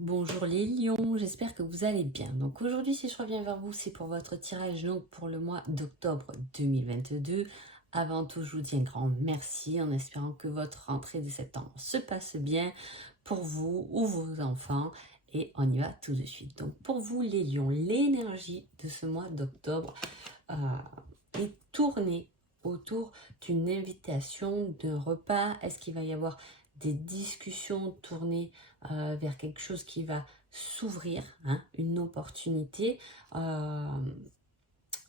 Bonjour les lions, j'espère que vous allez bien. Donc aujourd'hui, si je reviens vers vous, c'est pour votre tirage donc pour le mois d'octobre 2022. Avant tout, je vous dis un grand merci en espérant que votre rentrée de septembre se passe bien pour vous ou vos enfants. Et on y va tout de suite. Donc pour vous les lions, l'énergie de ce mois d'octobre est tournée autour d'une invitation, d'un repas. Est-ce qu'il va y avoir des discussions tournées vers quelque chose qui va s'ouvrir, hein, une opportunité,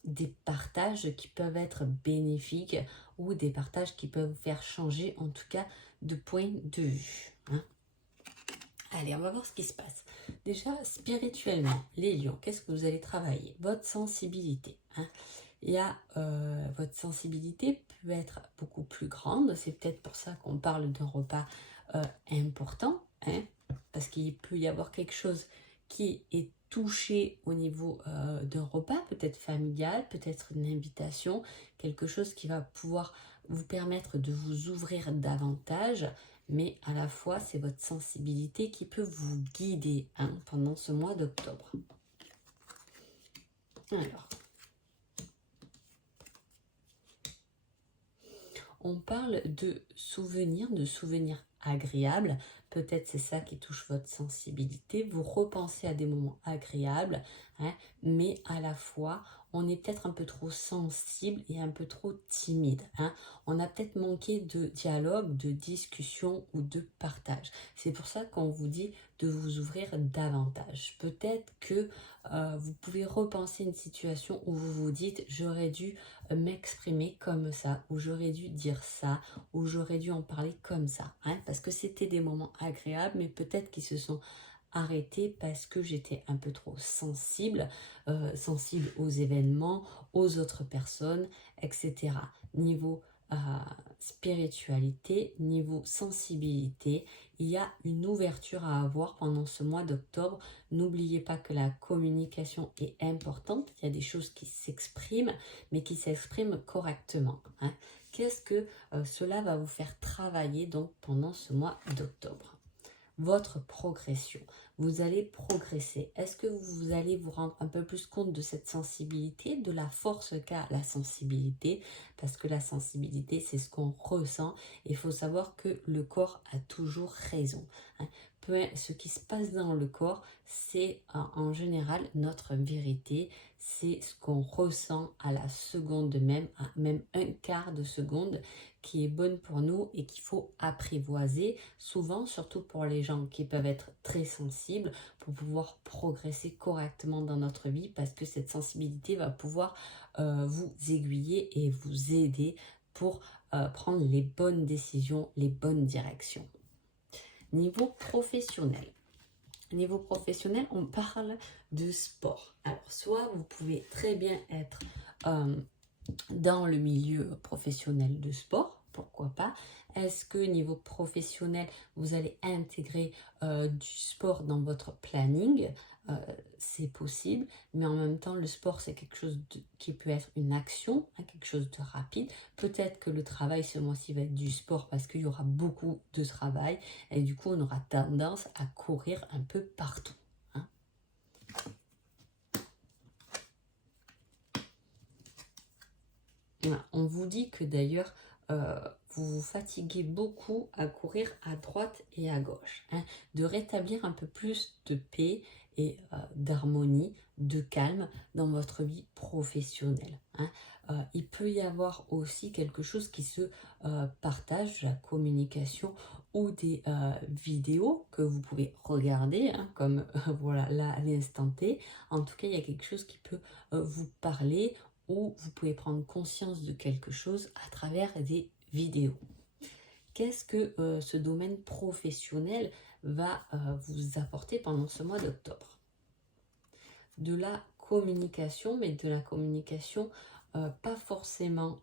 des partages qui peuvent être bénéfiques ou des partages qui peuvent vous faire changer en tout cas de point de vue, hein. Allez, on va voir ce qui se passe. Déjà, spirituellement, les lions, qu'est-ce que vous allez travailler? Votre sensibilité, hein. Votre sensibilité peut être beaucoup plus grande. C'est peut-être pour ça qu'on parle d'un repas important, hein, parce qu'il peut y avoir quelque chose qui est touché au niveau d'un repas, peut-être familial, peut-être une invitation, quelque chose qui va pouvoir vous permettre de vous ouvrir davantage, mais à la fois c'est votre sensibilité qui peut vous guider, hein, pendant ce mois d'octobre. Alors, on parle de souvenirs agréables. Peut-être c'est ça qui touche votre sensibilité. Vous repensez à des moments agréables, hein, mais à la fois, on est peut-être un peu trop sensible et un peu trop timide, hein. On a peut-être manqué de dialogue, de discussion ou de partage. C'est pour ça qu'on vous dit de vous ouvrir davantage. Peut-être que vous pouvez repenser une situation où vous vous dites j'aurais dû m'exprimer comme ça, ou j'aurais dû dire ça, ou j'aurais dû en parler comme ça, hein, parce que c'était des moments agréables, mais peut-être qu'ils se sont arrêtés parce que j'étais un peu trop sensible, sensible aux événements, aux autres personnes, etc. Niveau spiritualité, niveau sensibilité, il y a une ouverture à avoir pendant ce mois d'octobre. N'oubliez pas que la communication est importante, il y a des choses qui s'expriment, mais qui s'expriment correctement, hein. Qu'est-ce que cela va vous faire travailler donc pendant ce mois d'octobre? Votre progression. Vous allez progresser. Est-ce que vous allez vous rendre un peu plus compte de cette sensibilité, de la force qu'a la sensibilité? Parce que la sensibilité, c'est ce qu'on ressent. Il faut savoir que le corps a toujours raison, hein. Ce qui se passe dans le corps, c'est en général notre vérité. C'est ce qu'on ressent à la seconde même, à même un quart de seconde, qui est bonne pour nous et qu'il faut apprivoiser, souvent, surtout pour les gens qui peuvent être très sensibles, pour pouvoir progresser correctement dans notre vie, parce que cette sensibilité va pouvoir vous aiguiller et vous aider pour prendre les bonnes décisions, les bonnes directions. Niveau professionnel. Niveau professionnel, on parle de sport. Alors, soit vous pouvez très bien être dans le milieu professionnel de sport, pourquoi pas. Est-ce que niveau professionnel, vous allez intégrer du sport dans votre planning? C'est possible, mais en même temps, le sport, c'est quelque chose qui peut être une action, hein, quelque chose de rapide. Peut-être que le travail ce mois-ci va être du sport parce qu'il y aura beaucoup de travail et du coup, on aura tendance à courir un peu partout, hein. On vous dit que d'ailleurs, vous vous fatiguez beaucoup à courir à droite et à gauche, hein. De rétablir un peu plus de paix et d'harmonie, de calme dans votre vie professionnelle, hein. Il peut y avoir aussi quelque chose qui se partage, la communication ou des vidéos que vous pouvez regarder, hein, comme voilà, là, à l'instant T. En tout cas, il y a quelque chose qui peut vous parler, où vous pouvez prendre conscience de quelque chose à travers des vidéos. Qu'est-ce que ce domaine professionnel va vous apporter pendant ce mois d'octobre? De la communication, mais de la communication pas forcément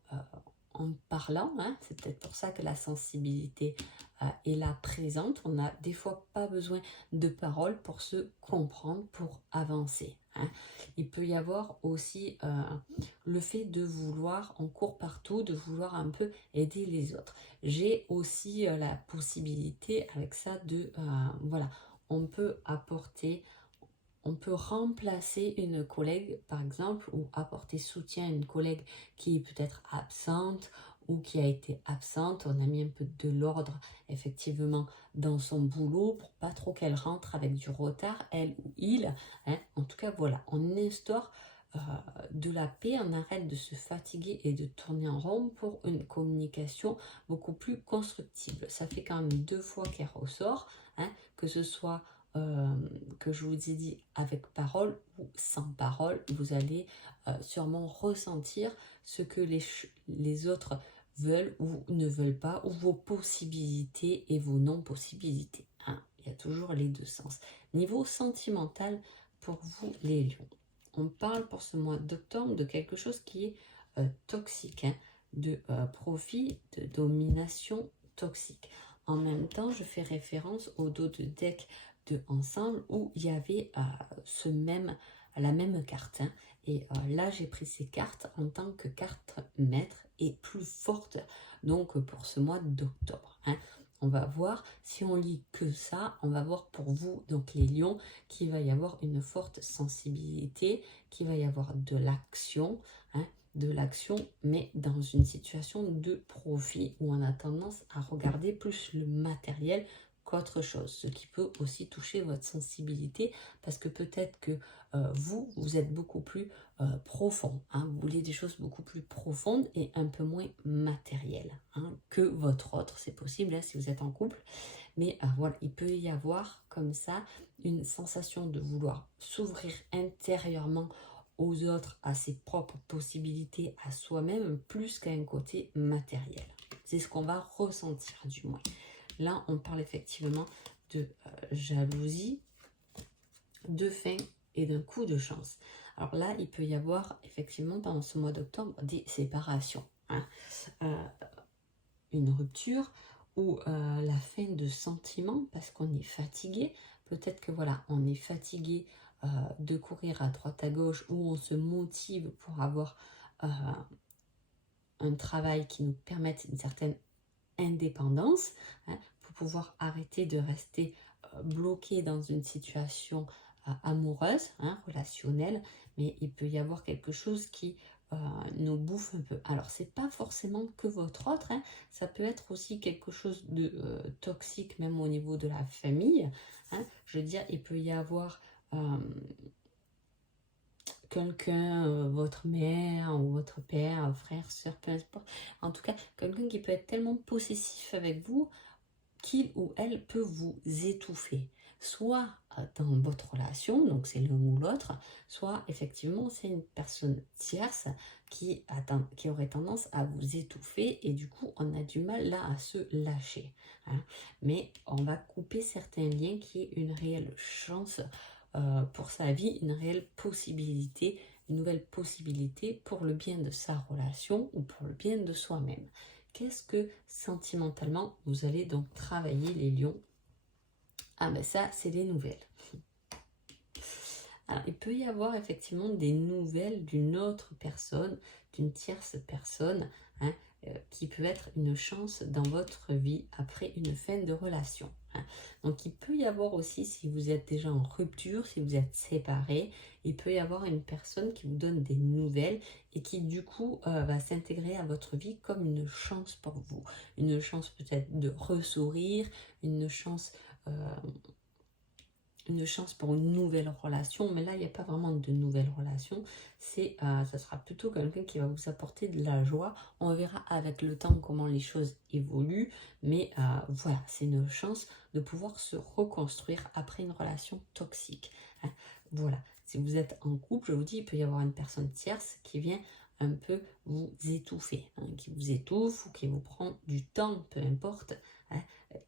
en parlant, hein. C'est peut-être pour ça que la sensibilité est là présente. On n'a des fois pas besoin de paroles pour se comprendre, pour avancer, hein. Il peut y avoir aussi le fait de vouloir, on court partout, de vouloir un peu aider les autres. J'ai aussi la possibilité avec ça de, voilà, on peut apporter, on peut remplacer une collègue, par exemple, ou apporter soutien à une collègue qui est peut-être absente ou qui a été absente. On a mis un peu de l'ordre, effectivement, dans son boulot pour pas trop qu'elle rentre avec du retard, elle ou il. Hein. En tout cas, voilà, on instaure de la paix, on arrête de se fatiguer et de tourner en rond pour une communication beaucoup plus constructive. Ça fait quand même 2 fois qu'elle ressort, hein, que ce soit que je vous ai dit avec parole ou sans parole, vous allez sûrement ressentir ce que les autres veulent ou ne veulent pas, ou vos possibilités et vos non-possibilités. Hein. Il y a toujours les deux sens. Niveau sentimental, pour vous les lions, on parle pour ce mois d'octobre de quelque chose qui est toxique, hein, de profit, de domination toxique. En même temps, je fais référence au dos de deck de Ensemble où il y avait la même carte. Hein. Et là, j'ai pris ces cartes en tant que carte maître et plus forte, donc pour ce mois d'octobre. Hein. On va voir, si on lit que ça, on va voir pour vous, donc les lions, qu'il va y avoir une forte sensibilité, qu'il va y avoir hein, de l'action, mais dans une situation de profit où on a tendance à regarder plus le matériel qu'autre chose, ce qui peut aussi toucher votre sensibilité parce que peut-être que vous êtes beaucoup plus profond, hein, vous voulez des choses beaucoup plus profondes et un peu moins matérielles, hein, que votre autre, c'est possible hein, si vous êtes en couple, mais voilà, il peut y avoir comme ça une sensation de vouloir s'ouvrir intérieurement aux autres, à ses propres possibilités, à soi-même, plus qu'à un côté matériel. C'est ce qu'on va ressentir du moins. Là, on parle effectivement de jalousie, de fin et d'un coup de chance. Alors là, il peut y avoir effectivement pendant ce mois d'octobre des séparations. Hein. Une rupture ou la fin de sentiments parce qu'on est fatigué. Peut-être que voilà, on est fatigué de courir à droite à gauche ou on se motive pour avoir un travail qui nous permette une certaine indépendance, hein, pour pouvoir arrêter de rester bloqué dans une situation amoureuse, hein, relationnelle, mais il peut y avoir quelque chose qui nous bouffe un peu. Alors, c'est pas forcément que votre autre, hein, ça peut être aussi quelque chose de toxique, même au niveau de la famille. Hein. Je veux dire, il peut y avoir quelqu'un, votre mère ou votre père, frère, soeur, peu importe. En tout cas, quelqu'un qui peut être tellement possessif avec vous qu'il ou elle peut vous étouffer. Soit dans votre relation, donc c'est l'un ou l'autre, soit effectivement c'est une personne tierce qui aurait tendance à vous étouffer et du coup on a du mal là à se lâcher. Hein. Mais on va couper certains liens qui est une réelle chance pour sa vie, une réelle possibilité, une nouvelle possibilité pour le bien de sa relation ou pour le bien de soi-même. Qu'est-ce que sentimentalement vous allez donc travailler les lions? Ah ben ça, c'est des nouvelles. Alors, il peut y avoir effectivement des nouvelles d'une autre personne, d'une tierce personne, hein, qui peut être une chance dans votre vie après une fin de relation. Hein. Donc, il peut y avoir aussi, si vous êtes déjà en rupture, si vous êtes séparés, il peut y avoir une personne qui vous donne des nouvelles et qui, du coup, va s'intégrer à votre vie comme une chance pour vous. Une chance peut-être de ressourire, une chance pour une nouvelle relation, mais là il n'y a pas vraiment de nouvelle relation, ça sera plutôt quelqu'un qui va vous apporter de la joie. On verra avec le temps comment les choses évoluent, mais voilà, c'est une chance de pouvoir se reconstruire après une relation toxique. Hein. Voilà, si vous êtes en couple, je vous dis, il peut y avoir une personne tierce qui vient un peu vous étouffer, hein, qui vous étouffe ou qui vous prend du temps, peu importe, hein,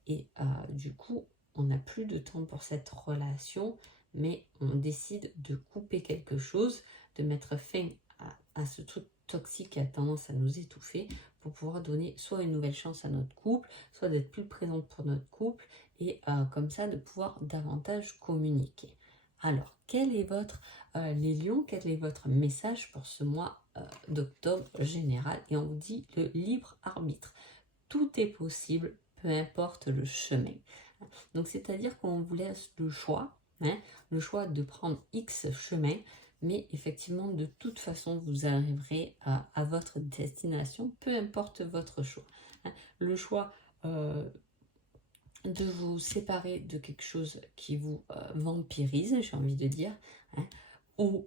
et du coup on n'a plus de temps pour cette relation, mais on décide de couper quelque chose, de mettre fin à ce truc toxique qui a tendance à nous étouffer pour pouvoir donner soit une nouvelle chance à notre couple, soit d'être plus présente pour notre couple et comme ça de pouvoir davantage communiquer. Alors, quel est les lions, quel est votre message pour ce mois d'octobre général? Et on vous dit le libre arbitre. Tout est possible, peu importe le chemin. Donc, c'est-à-dire qu'on vous laisse le choix, le choix de prendre X chemin, mais effectivement, de toute façon, vous arriverez à votre destination, peu importe votre choix. Le choix de vous séparer de quelque chose qui vous vampirise, j'ai envie de dire, ou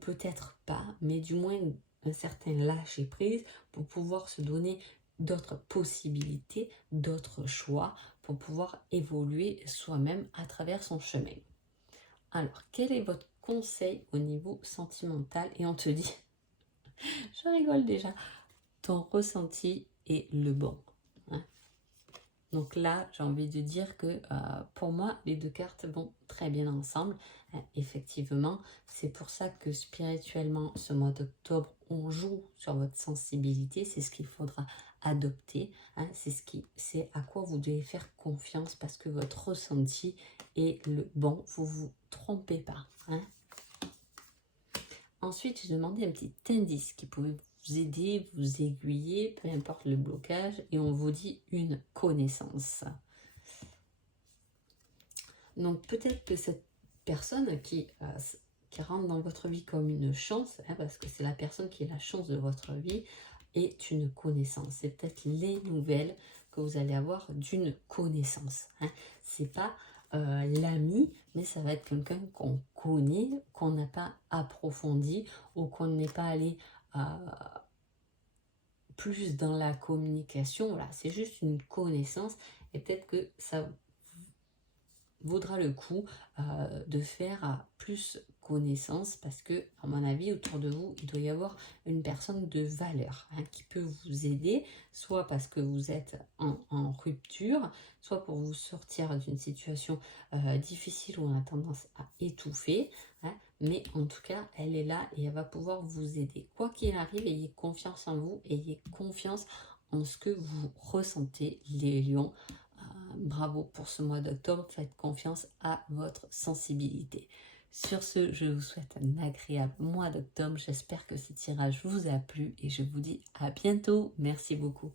peut-être pas, mais du moins un certain lâcher prise pour pouvoir se donner d'autres possibilités, d'autres choix, pour pouvoir évoluer soi-même à travers son chemin. Alors, quel est votre conseil au niveau sentimental? Et on te dit, je rigole déjà, ton ressenti est le bon. Donc là, j'ai envie de dire que pour moi, les deux cartes vont très bien ensemble. Effectivement, c'est pour ça que spirituellement, ce mois d'octobre, on joue sur votre sensibilité. C'est ce qu'il faudra adopter. C'est à quoi vous devez faire confiance parce que votre ressenti est le bon. Vous ne vous trompez pas. Ensuite, j'ai demandé un petit indice qui pouvait vous aider, vous aiguiller, peu importe le blocage, et on vous dit une connaissance. Donc peut-être que cette personne qui rentre dans votre vie comme une chance, parce que c'est la personne qui est la chance de votre vie, est une connaissance. C'est peut-être les nouvelles que vous allez avoir d'une connaissance. C'est pas l'ami, mais ça va être quelqu'un qu'on connaît, qu'on n'a pas approfondi ou qu'on n'est pas allé plus dans la communication. Voilà, c'est juste une connaissance et peut-être que ça vaudra le coup de faire plus connaissance parce que, à mon avis, autour de vous, il doit y avoir une personne de valeur qui peut vous aider, soit parce que vous êtes en rupture, soit pour vous sortir d'une situation difficile où on a tendance à étouffer, mais en tout cas, elle est là et elle va pouvoir vous aider. Quoi qu'il arrive, ayez confiance en vous, ayez confiance en ce que vous ressentez, les lions. Bravo pour ce mois d'octobre, faites confiance à votre sensibilité. Sur ce, je vous souhaite un agréable mois d'octobre. J'espère que ce tirage vous a plu et je vous dis à bientôt. Merci beaucoup.